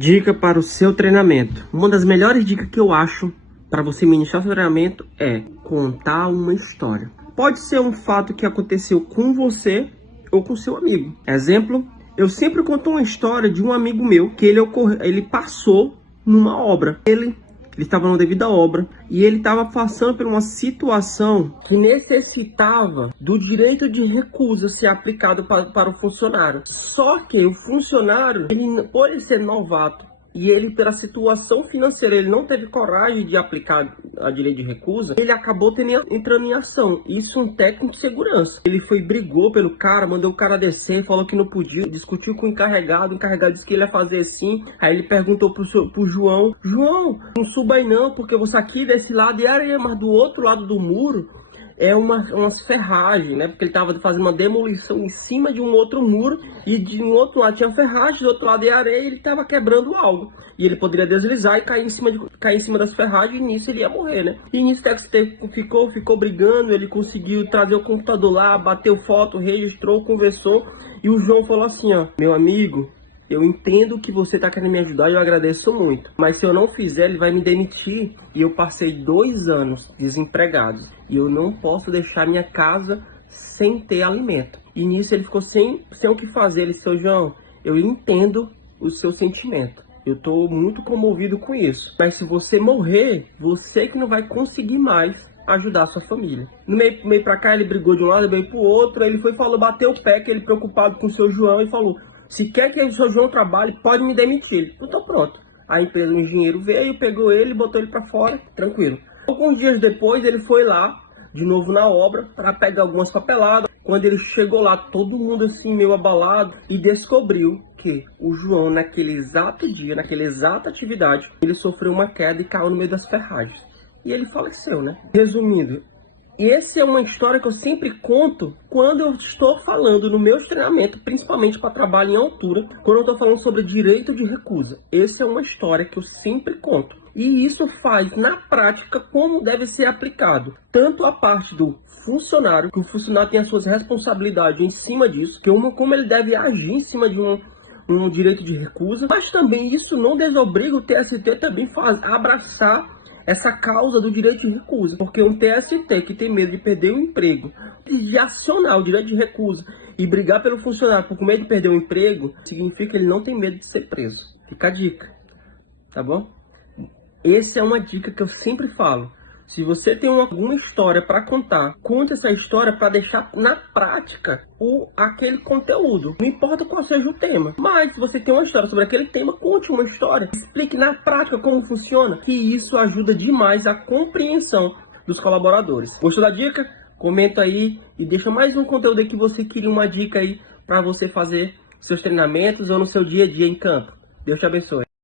Dica para o seu treinamento. Uma das melhores dicas que eu acho para você ministrar seu treinamento é contar uma história. Pode ser um fato que aconteceu com você ou com seu amigo. Exemplo, eu sempre conto uma história de um amigo meu que ele passou numa obra. Ele estava numa devida obra e ele estava passando por uma situação que necessitava do direito de recusa ser aplicado para o funcionário. Só que o funcionário, por ele ser novato e ele, pela situação financeira, ele não teve coragem de aplicar a direito de recusa, ele acabou entrando em ação. Isso um técnico de segurança. Ele brigou pelo cara, mandou o cara descer, falou que não podia, discutiu com o encarregado disse que ele ia fazer assim. Aí ele perguntou pro João, não suba aí não, porque você aqui desse lado é areia, mas do outro lado do muro é umas ferragens, né? Porque ele estava fazendo uma demolição em cima de um outro muro e de um outro lado tinha ferragem, do outro lado é areia e ele estava quebrando algo. E ele poderia deslizar e cair em cima das ferragens e nisso ele ia morrer, né? E nisso ficou brigando, ele conseguiu trazer o computador lá, bateu foto, registrou, conversou e o João falou assim, ó, meu amigo, eu entendo que você está querendo me ajudar e eu agradeço muito. Mas se eu não fizer, ele vai me demitir. E eu passei 2 anos desempregado. E eu não posso deixar minha casa sem ter alimento. E nisso ele ficou sem o que fazer. Ele disse, seu João, eu entendo o seu sentimento. Eu estou muito comovido com isso. Mas se você morrer, você que não vai conseguir mais ajudar a sua família. No meio pra cá, ele brigou de um lado, meio pro outro. Ele bateu o pé, que ele preocupado com o seu João e falou, se quer que o seu João trabalhe, pode me demitir. Então pronto. A empresa, o engenheiro veio, pegou ele, botou ele para fora, tranquilo. Alguns dias depois, ele foi lá, de novo na obra, para pegar algumas papeladas. Quando ele chegou lá, todo mundo assim, meio abalado, e descobriu que o João, naquele exato dia, naquela exata atividade, ele sofreu uma queda e caiu no meio das ferragens. E ele faleceu, né? Resumindo, essa é uma história que eu sempre conto quando eu estou falando no meu treinamento, principalmente para trabalho em altura, quando eu estou falando sobre direito de recusa. Essa é uma história que eu sempre conto. E isso faz, na prática, como deve ser aplicado. Tanto a parte do funcionário, que o funcionário tem as suas responsabilidades em cima disso, como ele deve agir em cima de um direito de recusa, mas também isso não desobriga o TST também abraçar essa causa do direito de recusa, porque um TST que tem medo de perder o emprego, de acionar o direito de recusa e brigar pelo funcionário com medo de perder o emprego, significa que ele não tem medo de ser preso. Fica a dica, tá bom? Essa é uma dica que eu sempre falo. Se você tem alguma história para contar, conte essa história para deixar na prática aquele conteúdo. Não importa qual seja o tema, mas se você tem uma história sobre aquele tema, conte uma história. Explique na prática como funciona, que isso ajuda demais a compreensão dos colaboradores. Gostou da dica? Comenta aí e deixa mais um conteúdo aí que você queria uma dica aí para você fazer seus treinamentos ou no seu dia a dia em campo. Deus te abençoe.